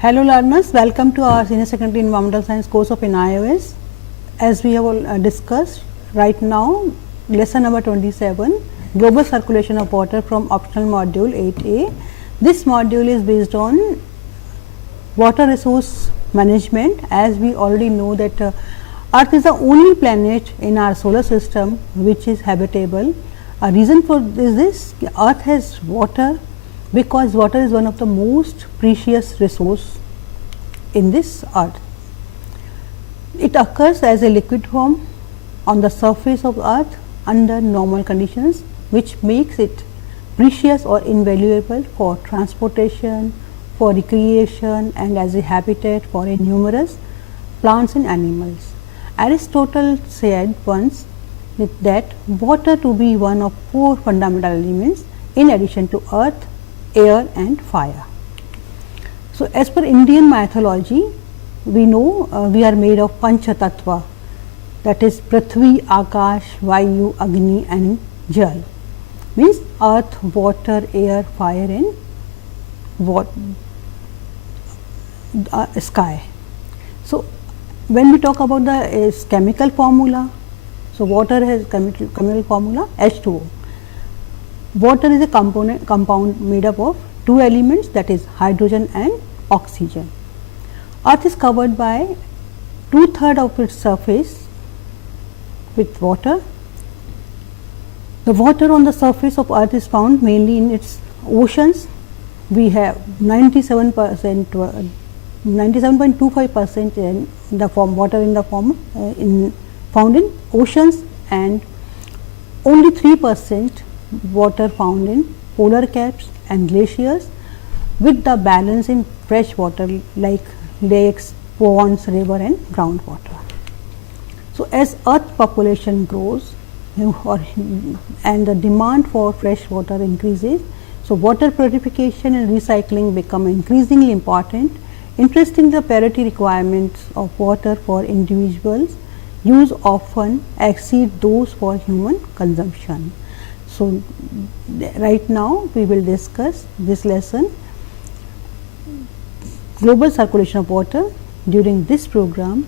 Hello learners, welcome to our senior secondary environmental science course of NIOS. As we have all discussed right now, lesson number 27, global circulation of water from optional module 8A. This module is based on water resource management. As we already know that Earth is the only planet in our solar system which is habitable. A reason for this Earth has water, because water is one of the most precious resource in this earth. It occurs as a liquid form on the surface of earth under normal conditions, which makes it precious or invaluable for transportation, for recreation, and as a habitat for numerous plants and animals. Aristotle said once that water to be one of four fundamental elements in addition to earth, air and fire. So, as per Indian mythology, we know we are made of Pancha Tattva, that is Prithvi, Akash, Vayu, Agni and Jal, means earth, water, air, fire and sky. So, when we talk about the chemical formula, so water has chemical formula H2O. Water is a compound made up of two elements, that is hydrogen and oxygen. Earth is covered by 2/3 of its surface with water. The water on the surface of earth is found mainly in its oceans. We have 97.25% in the form water in the form found in oceans, and only 3% water found in polar caps and glaciers, with the balance in fresh water like lakes, ponds, river and groundwater. So, as earth population grows and the demand for fresh water increases, so water purification and recycling become increasingly important. Interestingly, the purity requirements of water for individuals use often exceed those for human consumption. So, right now we will discuss this lesson, global circulation of water, during this program.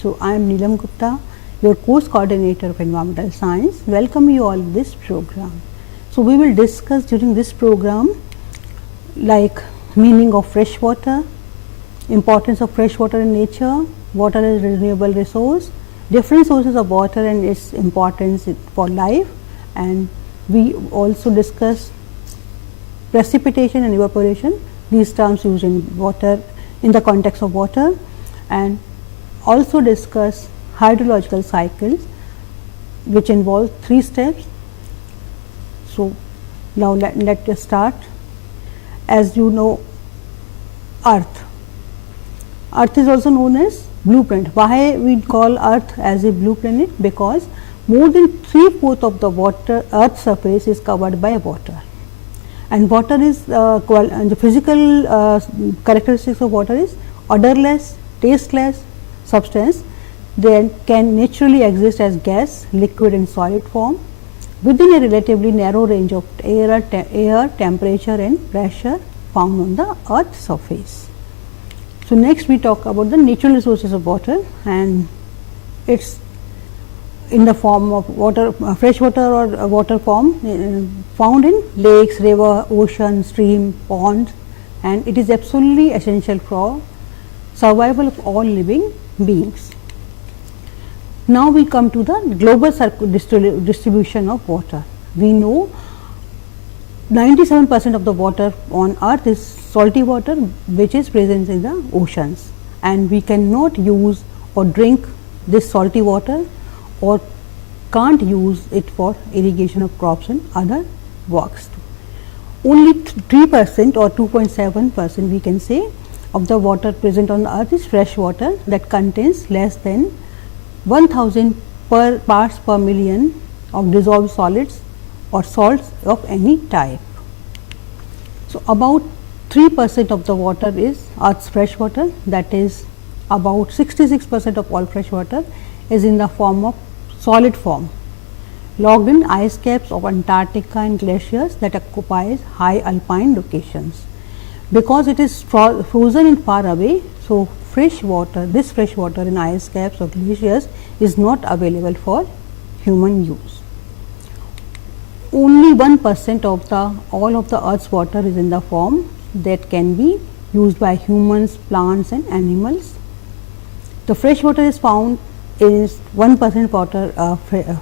So, I am Neelam Gupta, your course coordinator of environmental science. Welcome you all to this program. So, we will discuss during this program like meaning of fresh water, importance of fresh water in nature, water is a renewable resource, different sources of water and its importance for life, and we also discuss precipitation and evaporation, these terms used in water in the context of water, and also discuss hydrological cycles which involve 3 steps. So, now let us start. As you know, Earth is also known as blue planet. Why we call Earth as a blue planet? Because more than 3/4 of the water earth surface is covered by water, and water is the physical characteristics of water is odorless, tasteless substance. They can naturally exist as gas, liquid and solid form within a relatively narrow range of air, temperature and pressure found on the earth surface. So, next we talk about the natural resources of water, and it's in the form of water, fresh water or water form found in lakes, river, ocean, stream, ponds, and it is absolutely essential for survival of all living beings. Now, we come to the global distribution of water. We know 97% of the water on earth is salty water, which is present in the oceans, and we cannot use or drink this salty water or can't use it for irrigation of crops and other works. Only 3% or 2.7% we can say of the water present on the earth is fresh water, that contains less than 1000 parts per million of dissolved solids or salts of any type. So, about 3% of the water is earth's fresh water, that is about 66% of all fresh water is in the form of solid form, logged in ice caps of Antarctica and glaciers that occupies high alpine locations. because it is frozen and far away. So, fresh water, this fresh water in ice caps or glaciers is not available for human use. Only 1% of all of the earth's water is in the form that can be used by humans, plants and animals. The fresh water is found is 1% water,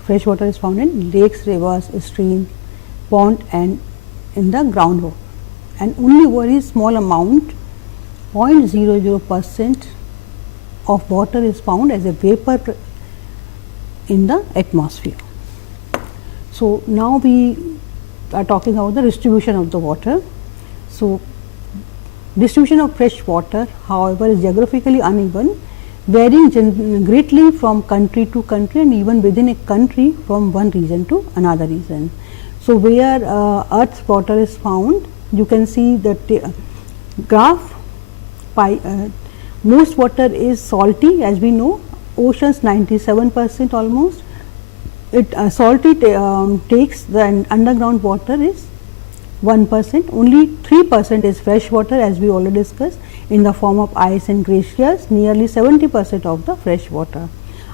fresh water is found in lakes, rivers, streams, pond and in the groundwater, and only very small amount 0.00% of water is found as a vapor in the atmosphere. So, now we are talking about the distribution of the water. So, distribution of fresh water, however, is geographically uneven, varying greatly from country to country and even within a country from one region to another region. So, where earth's water is found, you can see that graph. Most water is salty, as we know, oceans 97% almost. It salty takes the underground water is 1%, only 3% is fresh water, as we already discussed, in the form of ice and glaciers, nearly 70% of the fresh water.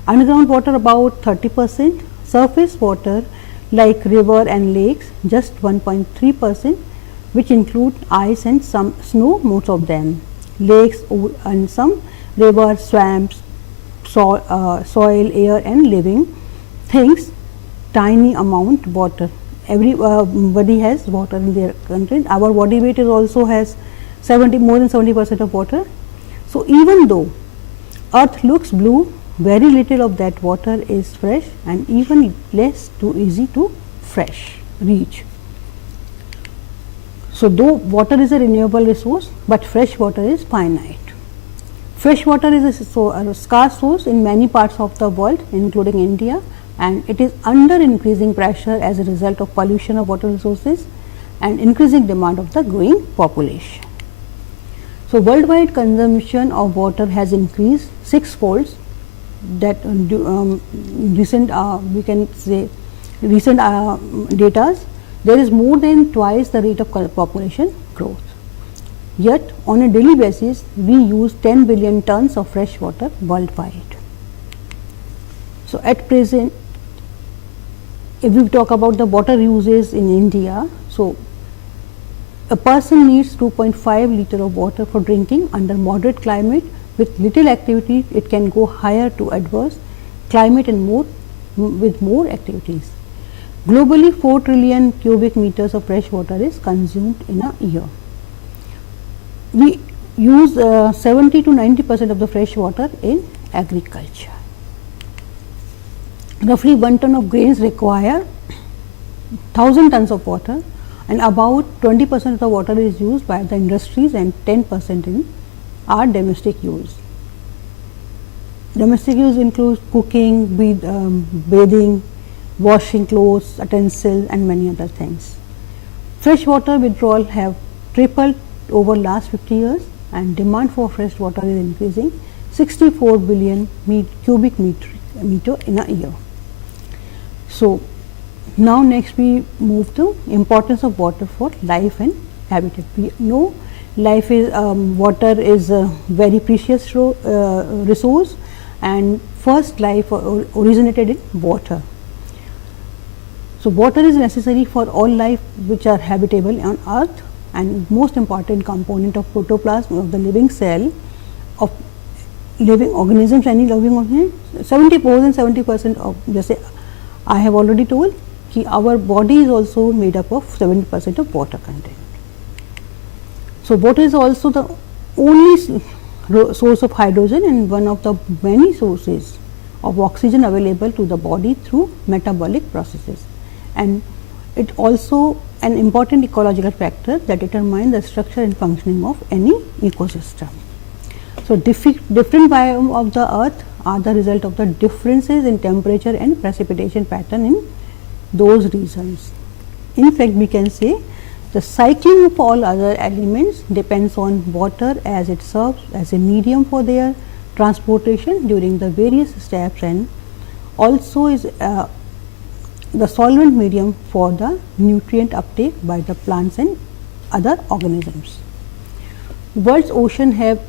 Underground water about 30%, surface water like river and lakes just 1.3%, which include ice and some snow, most of them. Lakes and some rivers, swamps, soil, air and living things, tiny amount water. Everybody has water in their country. Our body weight is also has more than 70% of water. So, even though earth looks blue, very little of that water is fresh and even less too easy to reach. So, though water is a renewable resource, but fresh water is finite. Fresh water is a scarce source in many parts of the world, including India, and it is under increasing pressure as a result of pollution of water resources and increasing demand of the growing population. So, worldwide consumption of water has increased 6-fold. That recent we can say recent data, there is more than twice the rate of population growth. Yet, on a daily basis, we use 10 billion tons of fresh water worldwide. So, at present, if we talk about the water uses in India, so a person needs 2.5 liter of water for drinking under moderate climate. With little activity, it can go higher to adverse climate and with more activities. Globally, 4 trillion cubic meters of fresh water is consumed in a year. We use 70 to 90% of the fresh water in agriculture. Roughly 1 ton of grains require 1000 tons of water, and about 20% of the water is used by the industries and 10% in our domestic use. Domestic use includes cooking, bathing, washing clothes, utensils and many other things. Fresh water withdrawal have tripled over last 50 years, and demand for fresh water is increasing 64 billion cubic meter in a year. So, now next we move to importance of water for life and habitat. We know life is water is a very precious resource, and first life originated in water. So, water is necessary for all life which are habitable on earth, and most important component of protoplasm of the living cell of living organisms, any living organism. 70% of, जैसे I have already told कि our body is also made up of 70% of water content. So, water is also the only source of hydrogen and one of the many sources of oxygen available to the body through metabolic processes, and it also an important ecological factor that determines the structure and functioning of any ecosystem. So, different biomes of the earth are the result of the differences in temperature and precipitation pattern in those regions. In fact, we can say the cycling of all other elements depends on water, as it serves as a medium for their transportation during the various steps, and also is the solvent medium for the nutrient uptake by the plants and other organisms. World's ocean have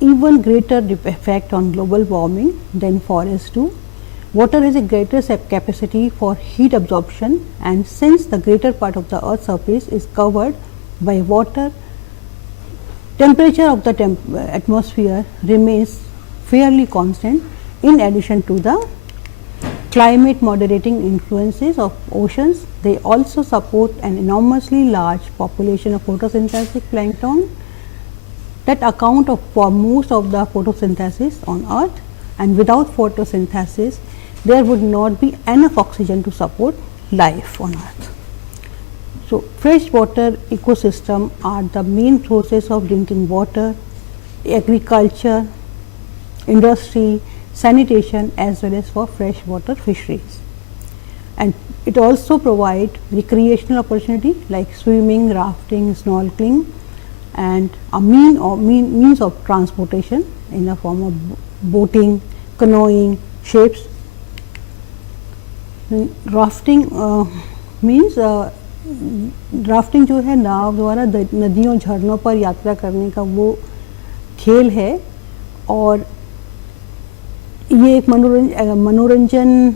even greater effect on global warming than forests do. Water has a greater capacity for heat absorption, and since the greater part of the earth's surface is covered by water, temperature of the atmosphere remains fairly constant. In addition to the climate moderating influences of oceans, they also support an enormously large population of photosynthetic plankton that account for most of the photosynthesis on earth, and without photosynthesis there would not be enough oxygen to support life on earth. So, freshwater ecosystem are the main sources of drinking water, agriculture, industry, sanitation, as well as for freshwater fisheries. And it also provide recreational opportunity like swimming, rafting, snorkeling, and a means of transportation in the form of boating, canoeing, ships. Rafting means rafting जो है नाव द्वारा नदियों झरनों पर यात्रा करने का वो खेल है, और ये एक मनोरंजन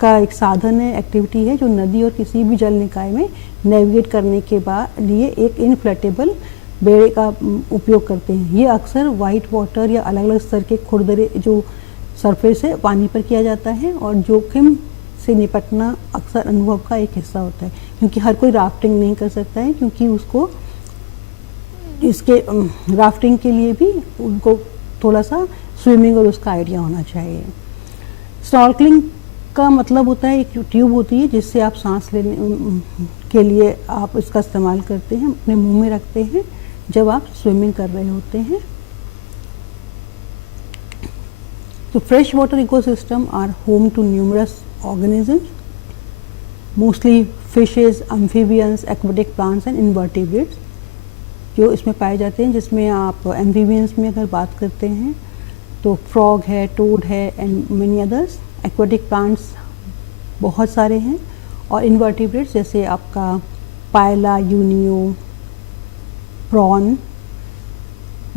का एक साधन है, एक्टिविटी है जो नदी और किसी भी जल निकाय में नेविगेट करने के लिए एक इनफ्लेटेबल बेड़े का उपयोग करते हैं। ये अक्सर वाइट वाटर या अलग अलग स्तर के खुरदरे जो सरफेस है पानी पर किया जाता है, और जोखिम से निपटना अक्सर अनुभव का एक हिस्सा होता है, क्योंकि हर कोई राफ्टिंग नहीं कर सकता है, क्योंकि उसको इसके राफ्टिंग के लिए भी उनको थोड़ा सा स्विमिंग और उसका आइडिया होना चाहिए। स्नॉर्कलिंग का मतलब होता है एक ट्यूब होती है जिससे आप सांस लेने के लिए आप इसका इस्तेमाल करते हैं, अपने मुंह में रखते हैं जब आप स्विमिंग कर रहे होते हैं। तो fresh water ecosystem are home to numerous organisms, mostly fishes, amphibians, aquatic plants and invertebrates जो इसमें पाए जाते हैं, जिसमें आप amphibians में अगर बात करते हैं तो frog है, toad है and many others. aquatic plants बहुत सारे हैं, और invertebrates जैसे आपका पायला, यूनियो, प्रॉन,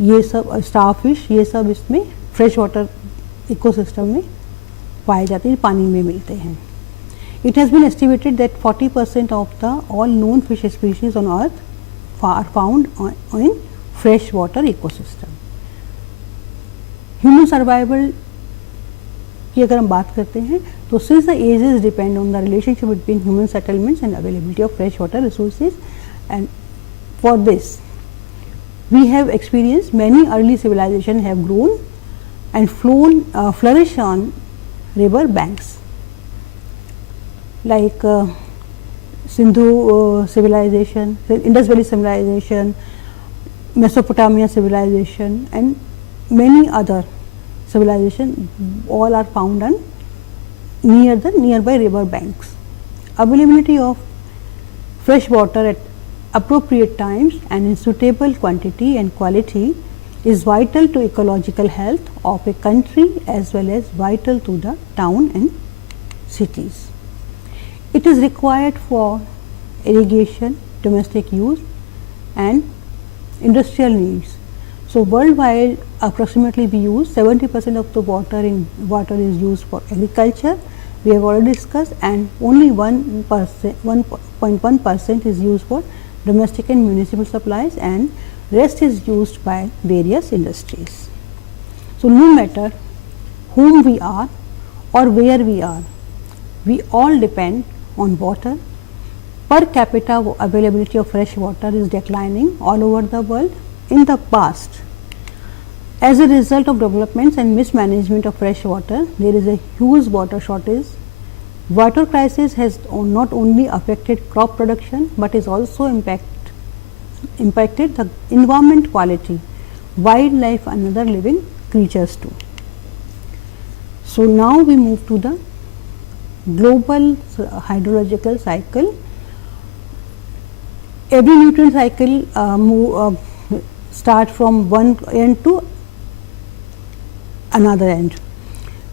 ये सब starfish, ये सब इसमें फ्रेश वाटर इकोसिस्टम में पाए जाते हैं, पानी में मिलते हैं। It has been estimated that 40% of the all known fish species on earth are found in freshwater ecosystem. Human survival की अगर हम बात करते हैं तो since the ages depend on the relationship between human settlements and availability of freshwater resources, and for this we have experienced many early civilizations have grown and flourished on river banks like Sindhu civilization, Indus Valley civilization, Mesopotamia civilization and many other civilizations, all are found on near the nearby river banks. Availability of fresh water at appropriate times and in suitable quantity and quality is vital to ecological health of a country as well as vital to the town and cities. It is required for irrigation, domestic use and industrial needs. So, worldwide approximately we use 70% of the water is used for agriculture, we have already discussed, and only 1.1% is used for domestic and municipal supplies, and rest is used by various industries. So, no matter whom we are or where we are, we all depend on water. Per capita availability of fresh water is declining all over the world. In the past, as a result of developments and mismanagement of fresh water, there is a huge water shortage. Water crisis has not only affected crop production, but is also impacted the environment quality, wildlife and other living creatures too. So, now we move to the global hydrological cycle. Every nutrient cycle start from one end to another end.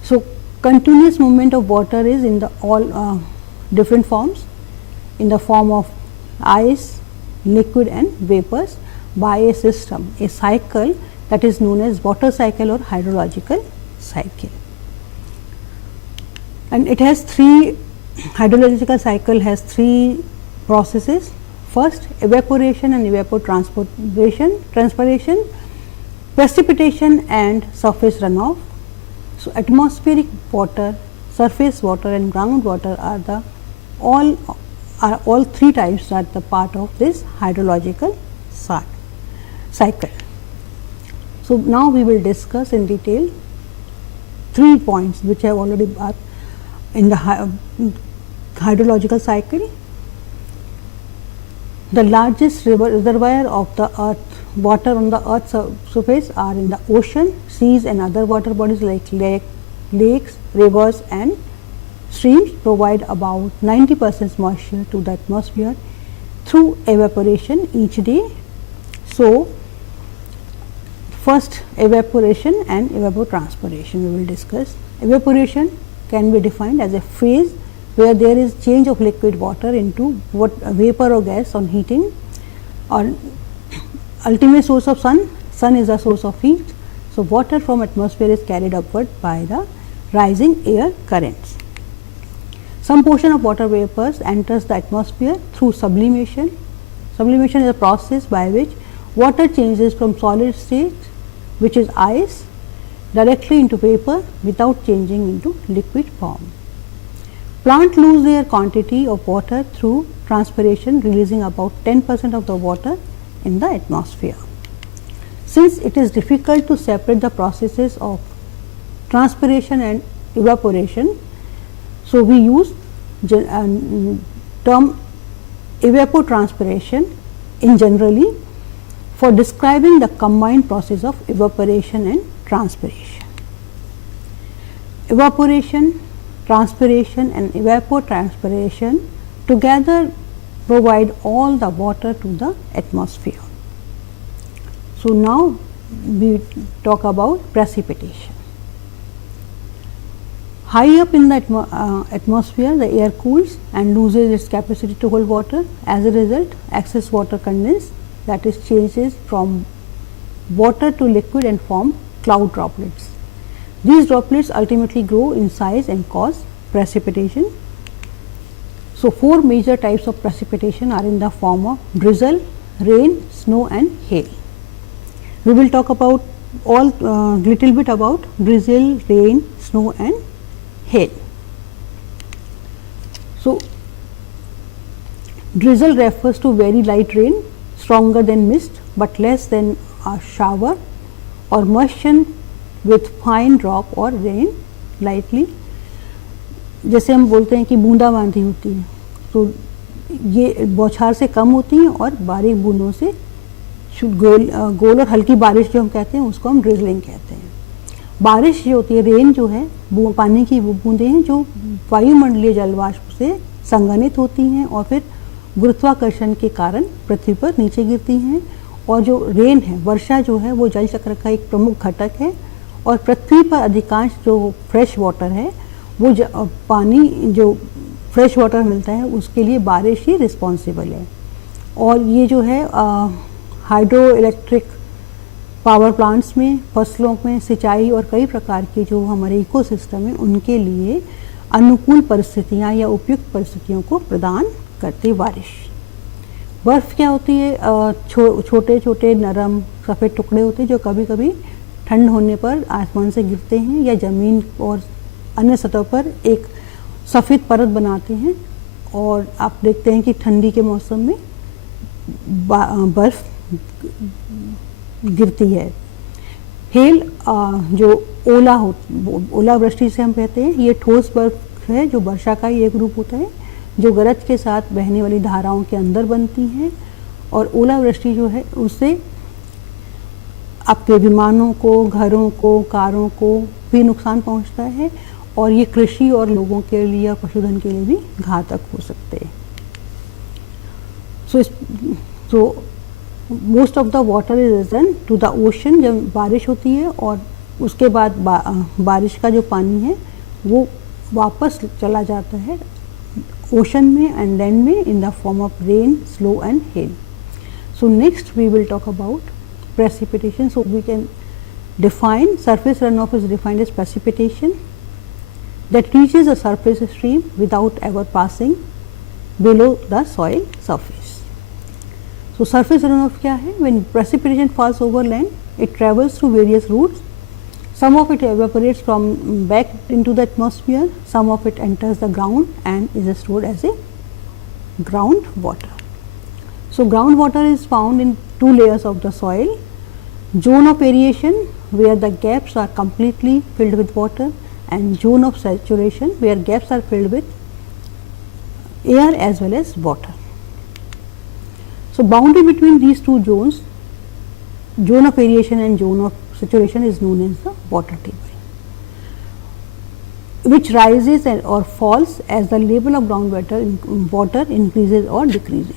So, continuous movement of water is in the all different forms, in the form of ice, liquid and vapors. by a system, a cycle that is known as water cycle or hydrological cycle. And it has hydrological cycle has three processes. First, evaporation and transpiration, precipitation and surface runoff. So, atmospheric water, surface water and groundwater are all three types are the part of this hydrological cycle. So, now we will discuss in detail 3 points which I have already in the hydrological cycle. The largest reservoir of the earth water on the earth's surface are in the ocean, seas and other water bodies like lakes, rivers and streams provide about 90% moisture to the atmosphere through evaporation each day. So, first evaporation and evapotranspiration we will discuss. Evaporation can be defined as a phase where there is change of liquid water into vapor or gas on heating, or ultimate source of sun is a source of heat. So, water from atmosphere is carried upward by the rising air currents. Some portion of water vapors enters the atmosphere through sublimation. Sublimation is a process by which water changes from solid state, which is ice, directly into vapor without changing into liquid form. Plants lose their quantity of water through transpiration, releasing about 10% of the water in the atmosphere. Since it is difficult to separate the processes of transpiration and evaporation, so we use term evapotranspiration in generally for describing the combined process of evaporation and transpiration. Evaporation, transpiration and evapotranspiration together provide all the water to the atmosphere. So, now we talk about precipitation. High up in the atmosphere, the air cools and loses its capacity to hold water. As a result, excess water condenses, that is changes from water to liquid and form cloud droplets. These droplets ultimately grow in size and cause precipitation. So, 4 major types of precipitation are in the form of drizzle, rain, snow and hail. We will talk about little bit about drizzle, rain, snow and hail. So, drizzle refers to very light rain, stronger than mist but less than a shower, or moisture with fine drop or rain lightly. जैसे हम बोलते हैं कि बूंदाबांदी होती है, तो ये बौछार से कम होती हैं और बारीक बूंदों से गोल और हल्की बारिश जो हम कहते हैं उसको हम ड्रिजलिंग कहते हैं. बारिश जो होती है, रेन जो है पानी की वो बूंदें हैं जो वायुमंडलीय जलवाष्प से संघनित होती हैं और फिर गुरुत्वाकर्षण के कारण पृथ्वी पर नीचे गिरती हैं. और जो रेन है, वर्षा जो है वो जल चक्र का एक प्रमुख घटक है और पृथ्वी पर अधिकांश जो फ्रेश वाटर है वो पानी जो फ्रेश वाटर मिलता है उसके लिए बारिश ही रिस्पॉन्सिबल है. और ये जो है हाइड्रो इलेक्ट्रिक पावर प्लांट्स में, फसलों में सिंचाई और कई प्रकार के जो हमारे इकोसिस्टम है उनके लिए अनुकूल परिस्थितियाँ या उपयुक्त परिस्थितियों को प्रदान करती बारिश. बर्फ़ क्या होती है? छोटे छोटे नरम सफ़ेद टुकड़े होते हैं जो कभी कभी ठंड होने पर आसमान से गिरते हैं या ज़मीन और अन्य सतह पर एक सफ़ेद परत बनाते हैं और आप देखते हैं कि ठंडी के मौसम में बर्फ़ गिरती है. हेल जो ओलावृष्टि से हम कहते हैं, ये ठोस बर्फ है जो वर्षा का ही एक रूप होता है जो गरज के साथ बहने वाली धाराओं के अंदर बनती हैं. और ओलावृष्टि जो है उससे आपके विमानों को, घरों को, कारों को भी नुकसान पहुंचता है और ये कृषि और लोगों के लिए या पशुधन के लिए भी घातक हो सकते हैं. So most of the water is return to the ocean. जब बारिश होती है और उसके बाद बारिश का जो पानी है वो वापस चला जाता है ओशन में एंड लैंड में in the form of rain, snow and hell. So, next we will talk about precipitation. So, we can define surface runoff is defined as precipitation that reaches a surface stream without ever passing below the soil surface. So, surface runoff क्या है? When precipitation falls over land, it travels through various routes. Some of it evaporates from back into the atmosphere, some of it enters the ground and is stored as a groundwater. So, groundwater is found in two layers of the soil, zone of aeration where the gaps are completely filled with water and zone of saturation where gaps are filled with air as well as water. So, boundary between these two zones, zone of aeration and zone of saturation, is known as the water table, which rises or falls as the level of groundwater water increases or decreases.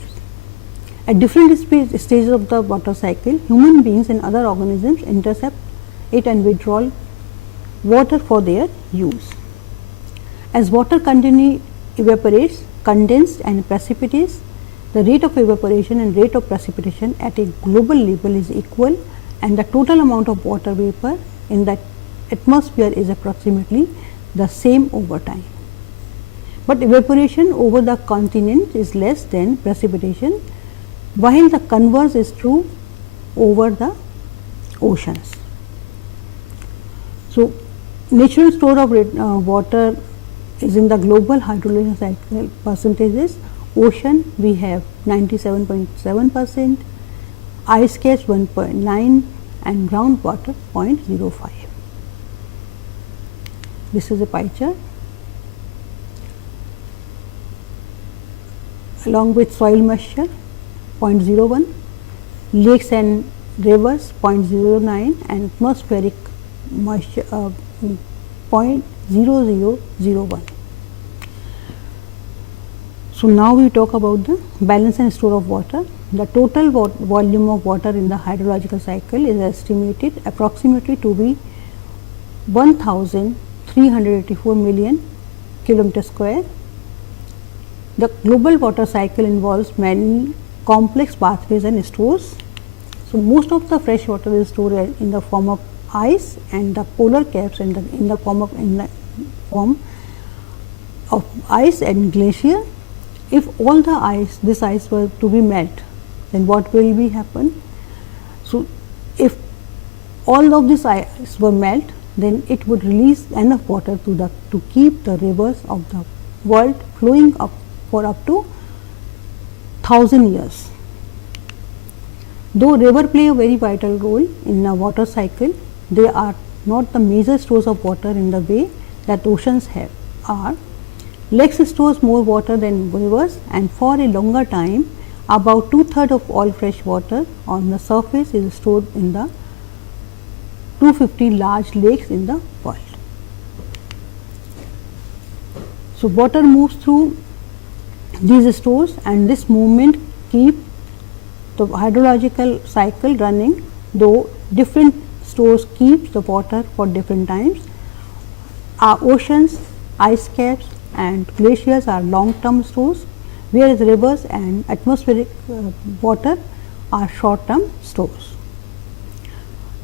At different stages of the water cycle, human beings and other organisms intercept it and withdraw water for their use. As water continually evaporates, condenses and precipitates, the rate of evaporation and rate of precipitation at a global level is equal, and the total amount of water vapor in the atmosphere is approximately the same over time. But evaporation over the continent is less than precipitation, while the converse is true over the oceans. So, natural store of water is in the global hydrological cycle percentages. Ocean we have 97.7%, ice caps 1.9 and groundwater 0.05. This is a pie chart along with soil moisture 0.01, lakes and rivers 0.09 and atmospheric moisture 0.0001. So, now we talk about the balance and store of water. The total volume of water in the hydrological cycle is estimated approximately to be 1384 million kilometer square. The global water cycle involves many complex pathways and stores. So, most of the fresh water is stored in the form of ice and the polar caps in the form of ice and glacier. If all the this ice were to be melt, then what will be happen? So, if all of this ice were melt, then it would release enough water to keep the rivers of the world flowing up for up to 1000 years. Though rivers play a very vital role in a water cycle, they are not the major stores of water in the way that oceans are. Lakes stores more water than rivers, and for a longer time about 2/3 of all fresh water on the surface is stored in the 250 large lakes in the world. So, water moves through these stores and this movement keep the hydrological cycle running, though different stores keep the water for different times. Our oceans, ice caps and glaciers are long term stores, whereas rivers and atmospheric water are short term stores.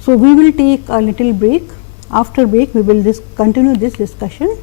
So, we will take a little break. After break, we will continue this discussion.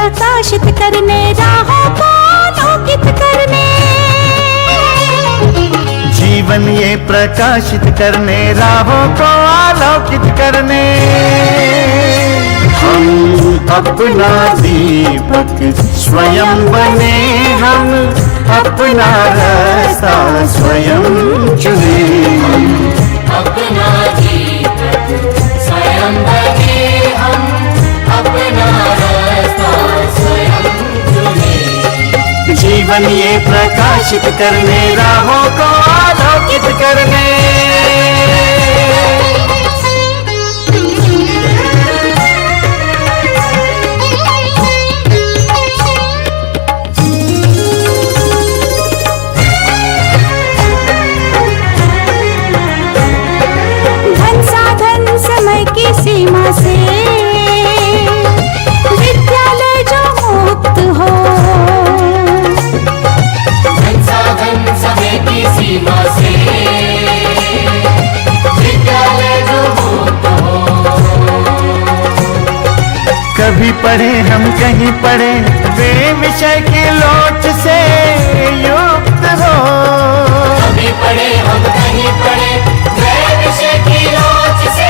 प्रकाशित करने, राहों को आलोकित करने। जीवन ये प्रकाशित करने, राहों को आलोकित करने। हम अपना दीपक स्वयं बने, हम अपना रास्ता स्वयं चुने। हम अपना दीपक स्वयं बने, हम अपना रास्ता स्वयं चुने। जीवन ये प्रकाशित करने, राहों को आलोकित करने। सीमा से विद्यालय जो मुक्त हो, संसाधन समय की सीमा से विद्यालय जो मुक्त हो। कभी पढ़े हम कहीं पढ़े, वे विषय की लोच से युक्त हो। कभी पढ़े हम कहीं पढ़े, वे विषय की लोच से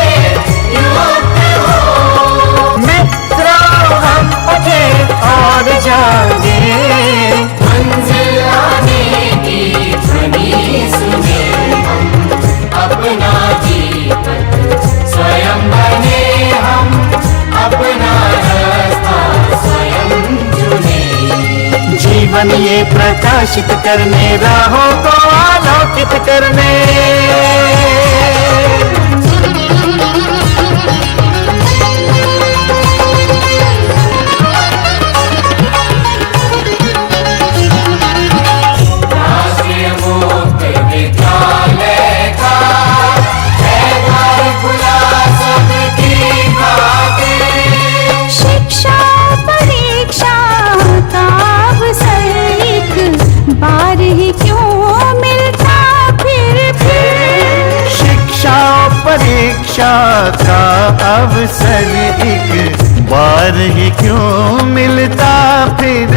और जागे, मंजिल आने की ध्वनि सुने। हम अपना दीपक स्वयं बने, हम अपना रास्ता स्वयं चुने। जीवन ये प्रकाशित करने, राहों को आलोकित करने। परीक्षा का अवसर एक बार ही क्यों मिलता फिर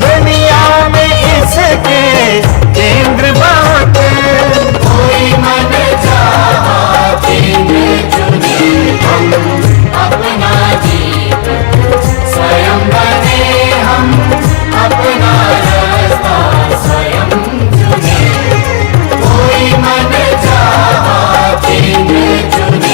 दुनिया में इसके केंद्र बहुत। कोई मन चाहा केंद्र चुने, हम अपना दीपक स्वयं बने, हम अपना रास्ता स्वयं चुने। कोई मन चाहा केंद्र चुने,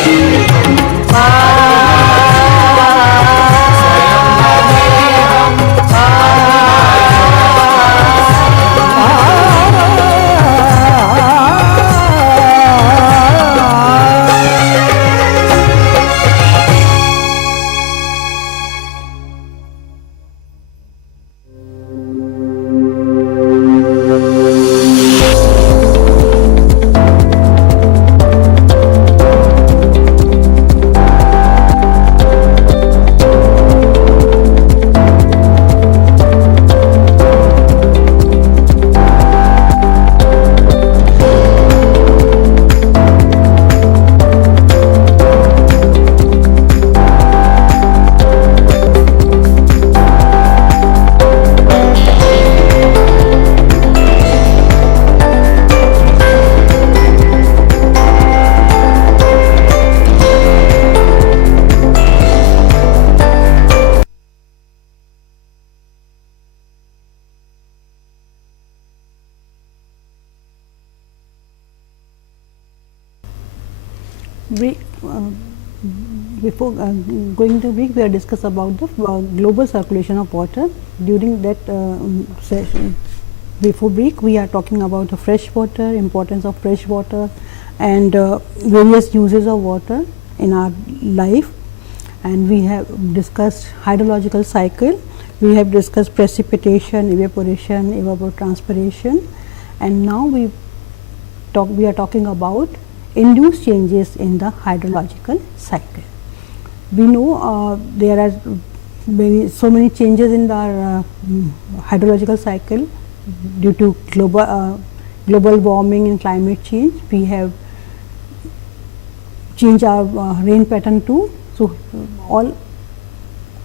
Before going to break, we are discuss about the global circulation of water. During that session, before break, we are talking about the fresh water, importance of fresh water, and various uses of water in our life. And we have discussed hydrological cycle. We have discussed precipitation, evaporation, evapotranspiration, and now we are talking about induced changes in the hydrological cycle. We know there are so many changes in the hydrological cycle due to global warming and climate change. We have changed our rain pattern too. So,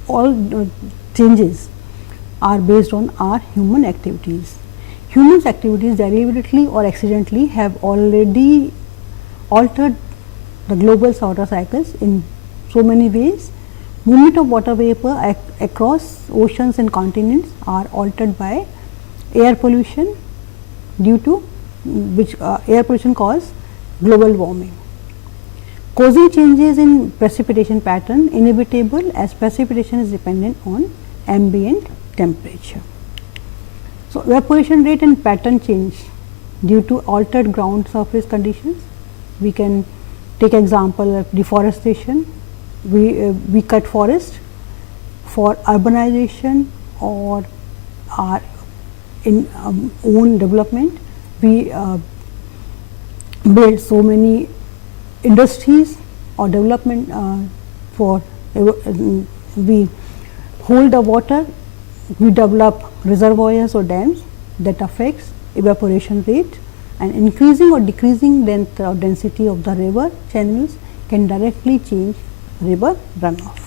all changes are based on our human activities. Humans activities deliberately or accidentally have already altered the global water cycles in so many ways. Movement of water vapor across oceans and continents are altered by air pollution, due to which air pollution cause global warming, causing changes in precipitation pattern inevitable as precipitation is dependent on ambient temperature. So, evaporation rate and pattern change due to altered ground surface conditions. We can take example of deforestation. We cut forest for urbanization or our in own development. We build so many industries or development for we hold the water, we develop reservoirs or dams that affects evaporation rate, and increasing or decreasing length or density of the river channels can directly change river runoff.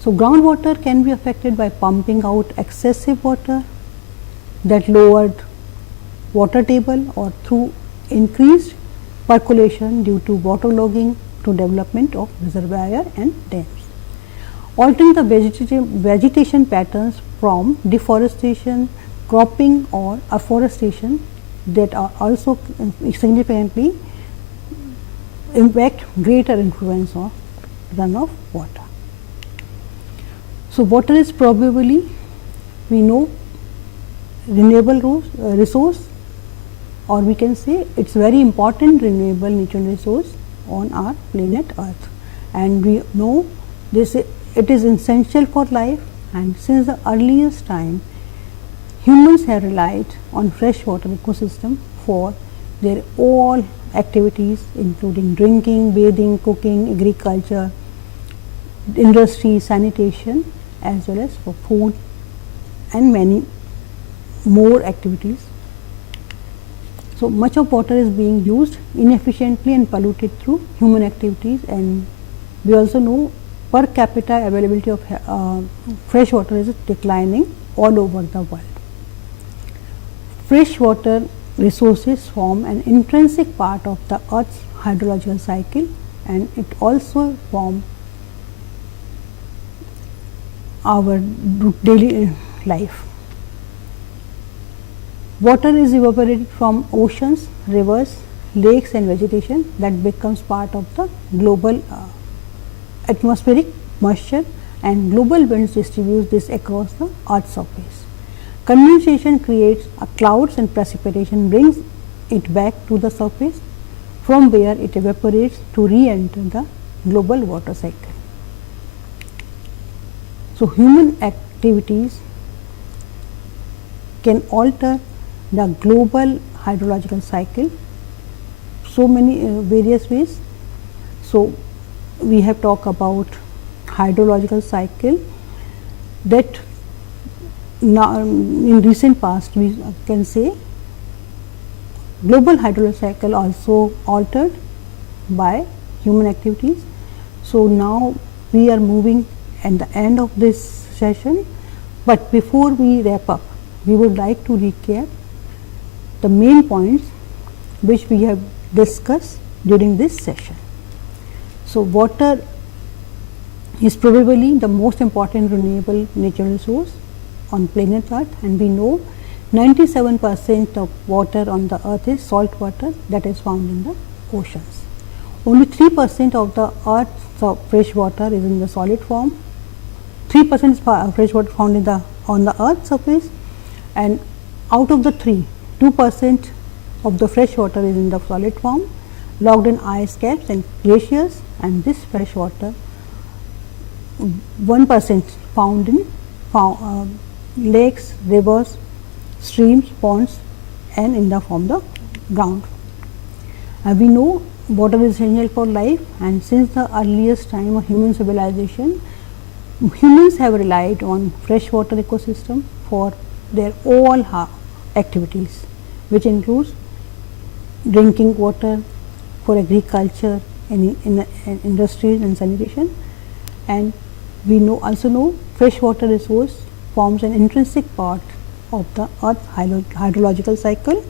So, groundwater can be affected by pumping out excessive water that lowered water table or through increased percolation due to waterlogging to development of reservoir and dams. Altering the vegetation patterns from deforestation, cropping or afforestation that are also significantly impact greater influence of runoff water. So, water is probably, we know, renewable resource, or we can say it is very important renewable natural resource on our planet Earth, and we know this it is essential for life, and since the earliest time humans have relied on freshwater ecosystem for their all activities including drinking, bathing, cooking, agriculture, industry, sanitation, as well as for food and many more activities. So, much of water is being used inefficiently and polluted through human activities, and we also know per capita availability of fresh water is declining all over the world. Freshwater resources form an intrinsic part of the Earth's hydrological cycle, and it also form our daily life. Water is evaporated from oceans, rivers, lakes and vegetation that becomes part of the global atmospheric moisture, and global winds distribute this across the Earth's surface. Condensation creates clouds and precipitation brings it back to the surface, from where it evaporates to re-enter the global water cycle. So, human activities can alter the global hydrological cycle so many various ways. So, we have talked about hydrological cycle that now in recent past we can say global hydrological cycle also altered by human activities. So, now we are moving at the end of this session, but before we wrap up we would like to recap the main points which we have discussed during this session. So, water is probably the most important renewable natural resource on planet Earth, and we know 97% of water on the earth is salt water that is found in the oceans. Only 3% of the earth's fresh water is in the solid form, 3% is fresh water found in the on the earth's surface, and out of the 2% of the fresh water is in the solid form locked in ice caps and glaciers, and this fresh water 1% found in lakes, rivers, streams, ponds and in the form of ground. We know water is essential for life, and since the earliest time of human civilization, humans have relied on freshwater ecosystem for their all activities, which includes drinking water, for agriculture and in industries and sanitation, and We also know fresh water resource forms an intrinsic part of the Earth's hydrological cycle,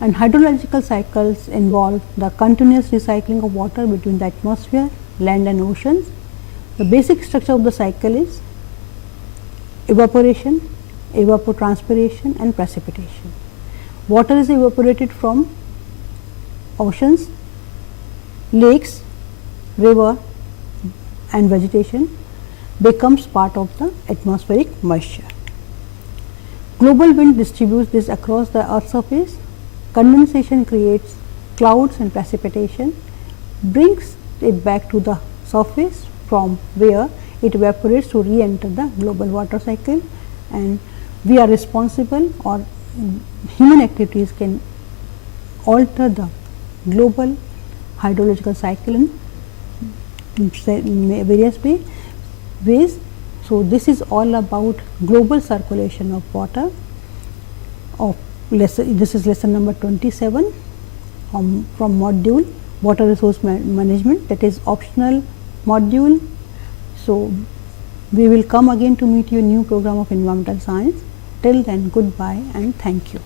and hydrological cycles involve the continuous recycling of water between the atmosphere, land and oceans. The basic structure of the cycle is evaporation, evapotranspiration and precipitation. Water is evaporated from oceans, lakes, river and vegetation becomes part of the atmospheric moisture. Global wind distributes this across the Earth's surface. Condensation creates clouds and precipitation brings it back to the surface from where it evaporates to re-enter the global water cycle, and we are responsible, or human activities can alter the global hydrological cycle in various ways. So, this is all about global circulation of water. This is lesson number 27 from module water resource management, that is optional module. So, we will come again to meet you in new program of environmental science. Till then, goodbye and thank you.